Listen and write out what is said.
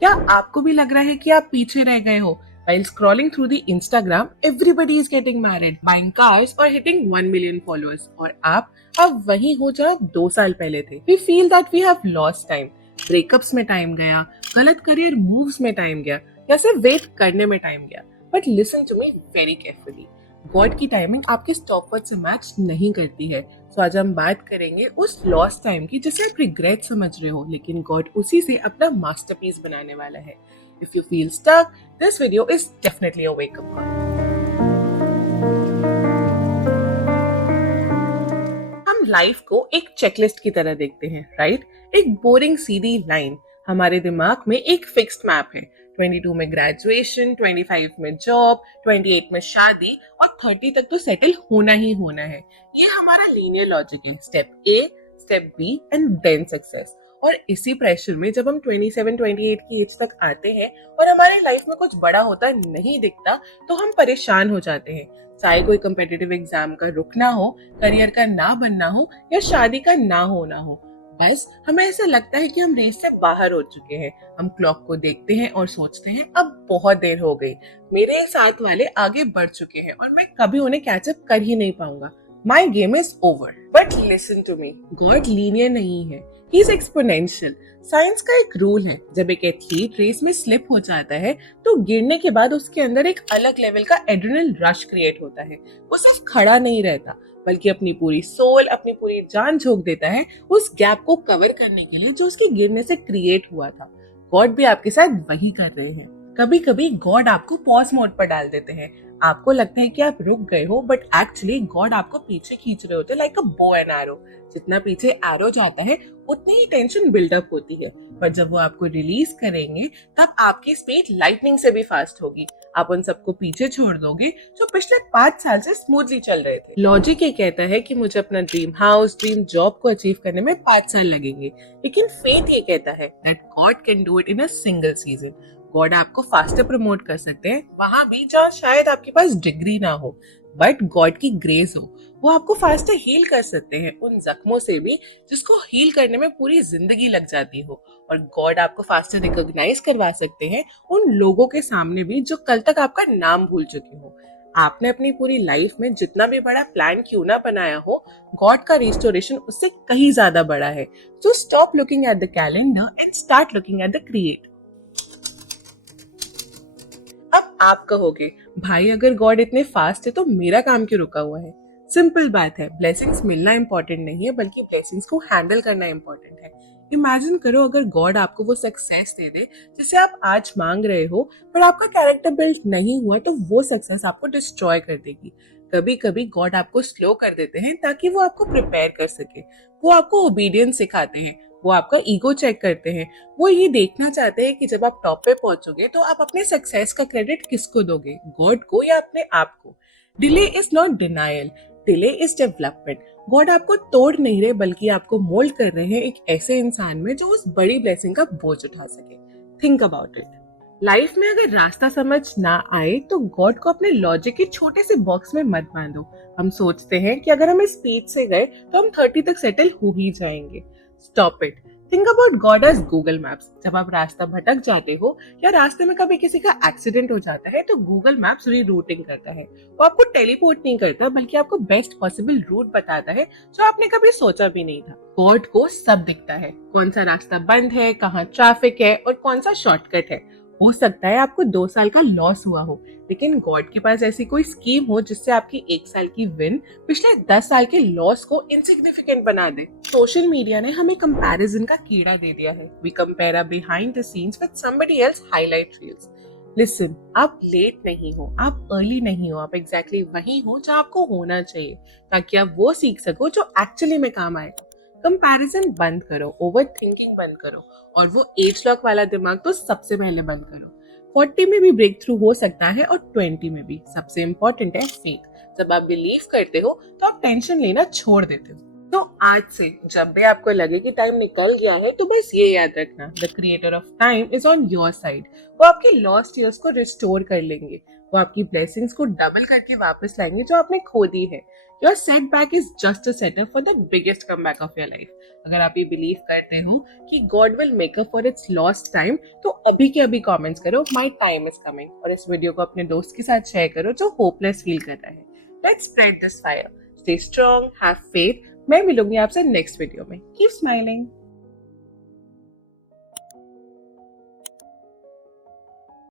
क्या आपको भी लग रहा है कि आप पीछे रह गए हो? While scrolling through the Instagram, everybody is getting married, buying cars or hitting 1 million followers. और आप अब वही हो जहाँ आप 2 साल पहले थे. We feel that we have lost time. Breakups में टाइम गया, गलत करियर मूव्स में टाइम गया, या सिर्फ वेट करने में टाइम गया. But listen to me very carefully. God की टाइमिंग आपके स्टॉपवर्ड से मैच नहीं करती है. तो आज हम बात करेंगे उस लॉस्ट टाइम की जिसे आप रिग्रेट समझ रहे हो, लेकिन गॉड उसी से अपना मास्टरपीस बनाने वाला है. If you feel stuck, this video is definitely a wake up call. हम लाइफ को एक चेकलिस्ट की तरह देखते हैं, राइट? एक बोरिंग सीधी लाइन. हमारे दिमाग में एक फिक्स्ड मैप है. 22 में ग्रेजुएशन, 25 में जॉब, 28 में शादी और 30 तक तो सेटल होना ही होना है. ये हमारा लीनियर लॉजिक है. Step B, step B and then success. और इसी प्रेशर में जब हम 27-28 की एज तक आते हैं और हमारे लाइफ में कुछ बड़ा होता नहीं दिखता, तो हम परेशान हो जाते हैं. चाहे कोई कम्पिटिटिव एग्जाम का रुकना हो, करियर का ना बनना हो या शादी का ना होना हो, बस हमें ऐसा लगता है कि हम रेस से बाहर हो चुके हैं. हम क्लॉक को देखते हैं और सोचते हैं अब बहुत देर हो गई, मेरे साथ वाले आगे बढ़ चुके हैं और मैं कभी उन्हें कैचअप कर ही नहीं पाऊंगा. My game is over. But listen to me, God linear नहीं है, ही इज एक्सपोनेंशियल. साइंस का एक रूल है, जब एक एथलीट रेस में स्लिप हो जाता है तो गिरने के बाद उसके अंदर एक अलग लेवल का एड्रेनल रश क्रिएट होता है. वो सिर्फ खड़ा नहीं रहता, बल्कि अपनी पूरी सोल, अपनी पूरी जान झोंक देता है उस गैप को कवर करने के लिए जो उसके गिरने से क्रिएट हुआ था. गॉड भी आपके साथ वही कर रहे हैं. कभी कभी गॉड आपको पॉज मोड पर डाल देते हैं. आपको लगता है कि आप रुक गए हो, बट एक्चुअली गॉड आपको पीछे खींच रहे होते, like a bow and arrow. जितना पीछे एरो जाता है उतनी ही टेंशन बिल्डअप होती है, पर जब वो आपको रिलीज करेंगे तब आपकी स्पीड लाइटनिंग से भी फास्ट होगी. आप उन सबको पीछे छोड़ दोगे जो पिछले 5 साल से स्मूथली चल रहे थे. लॉजिक ये कहता है कि मुझे अपना ड्रीम हाउस, ड्रीम जॉब को अचीव करने में 5 साल लगेंगे, लेकिन फेथ ये कहता है that God can do it in a single season. God आपको फास्टर प्रमोट कर सकते हैं वहां भी जहाँ शायद आपके पास डिग्री ना हो, बट गॉड की ग्रेस हो. वो आपको फास्टर हील कर सकते हैं उन जख्मों से भी जिसको हील करने में पूरी जिंदगी लग जाती हो. और गॉड आपको फास्टर रिकॉग्नाइज करवा सकते हैं उन लोगों के सामने भी जो कल तक आपका नाम भूल चुके हो. आपने अपनी पूरी लाइफ में जितना भी बड़ा प्लान क्यों ना बनाया हो, गॉड का रिस्टोरेशन उससे कहीं ज्यादा बड़ा है. So stop looking at the calendar and start looking at the create. अब आप कहोगे, भाई अगर गॉड इतने फास्ट है तो मेरा काम क्यों रुका हुआ है? सिंपल बात है, ब्लेसिंग्स मिलना इंपॉर्टेंट नहीं है, बल्कि ब्लेसिंग्स को हैंडल करना इंपॉर्टेंट है. इमेजिन करो अगर गॉड आपको वो सक्सेस दे दे जिसे आप आज मांग रहे हो, पर आपका कैरेक्टर बिल्ड नहीं हुआ, तो वो सक्सेस आपको डिस्ट्रॉय कर देगी. कभी कभी गॉड आपको स्लो कर देते हैं ताकि वो आपको प्रिपेयर कर सके. वो आपको ओबीडियंस सिखाते हैं, वो आपका ईगो चेक करते हैं. वो ये देखना चाहते हैं कि जब आप टॉप पे पहुंचोगे तो आप अपने सक्सेस का क्रेडिट किसको दोगे, गॉड को या अपने आप को. Delay is not denial, delay is development. God आपको तोड़ नहीं रहे, बल्कि आपको मोल्ड कर रहे हैं एक ऐसे इंसान में जो उस बड़ी ब्लेसिंग का बोझ उठा सके. Think about it. लाइफ में अगर रास्ता समझ ना आए तो गॉड को अपने लॉजिक के छोटे से बॉक्स में मत बांधो. हम सोचते हैं कि अगर हम इस स्पीड से गए तो हम 30 तक सेटल हो ही जाएंगे. Stop it. Think about God as Google Maps. जब आप रास्ता भटक जाते हो या रास्ते में कभी किसी का एक्सीडेंट हो जाता है तो गूगल मैप्स रीरूटिंग करता है. वो आपको टेलीपोर्ट नहीं करता, बल्कि आपको बेस्ट पॉसिबल रूट बताता है जो आपने कभी सोचा भी नहीं था. गॉड को सब दिखता है, कौन सा रास्ता बंद है, कहाँ ट्रैफिक है और कौन सा शॉर्टकट है. हो सकता है आपको 2 साल का लॉस हुआ हो, लेकिन गॉड के पास ऐसी कोई स्कीम हो जिससे आपकी 1 साल की विन पिछले 10 साल के लॉस को इनसिग्निफिकेंट बना दे. सोशल मीडिया ने हमें कंपैरिजन का कीड़ा दे दिया है. We compare behind the scenes with somebody else highlight reels. Listen, आप लेट नहीं हो, आप अर्ली नहीं हो, आप एग्जैक्टली वही हो जहाँ आपको होना चाहिए, ताकि आप वो सीख सको जो एक्चुअली में काम आएगा. कंपैरिजन बंद करो, ओवर थिंकिंग बंद करो, और वो एज लॉक वाला दिमाग तो सबसे पहले बंद करो. 40 में भी ब्रेक थ्रू हो सकता है और 20 में भी. सबसे इंपॉर्टेंट है फेथ. जब आप बिलीव करते हो तो आप टेंशन लेना छोड़ देते हो. तो आज से जब भी आपको लगे कि टाइम निकल गया है तो बस ये याद रखना, the creator of time is on your side. वो आपके लॉस्ट ईयर्स को रिस्टोर कर लेंगे, वो आपकी ब्लेसिंग्स को डबल करके वापस लाएंगे जो आपने खो दी है। Your setback is just a setup for the biggest comeback of your life. अगर आप ये बिलीव करते हो कि God will make up for its lost time, तो अभी के अभी कमेंट्स करो माय टाइम इज कमिंग, और इस वीडियो को अपने दोस्त के साथ शेयर करो जो होपलेस फील कर रहा है। Let's spread this fire. Stay strong, have faith. मैं मिलूंगी आपसे नेक्स्ट वीडियो में। Keep smiling.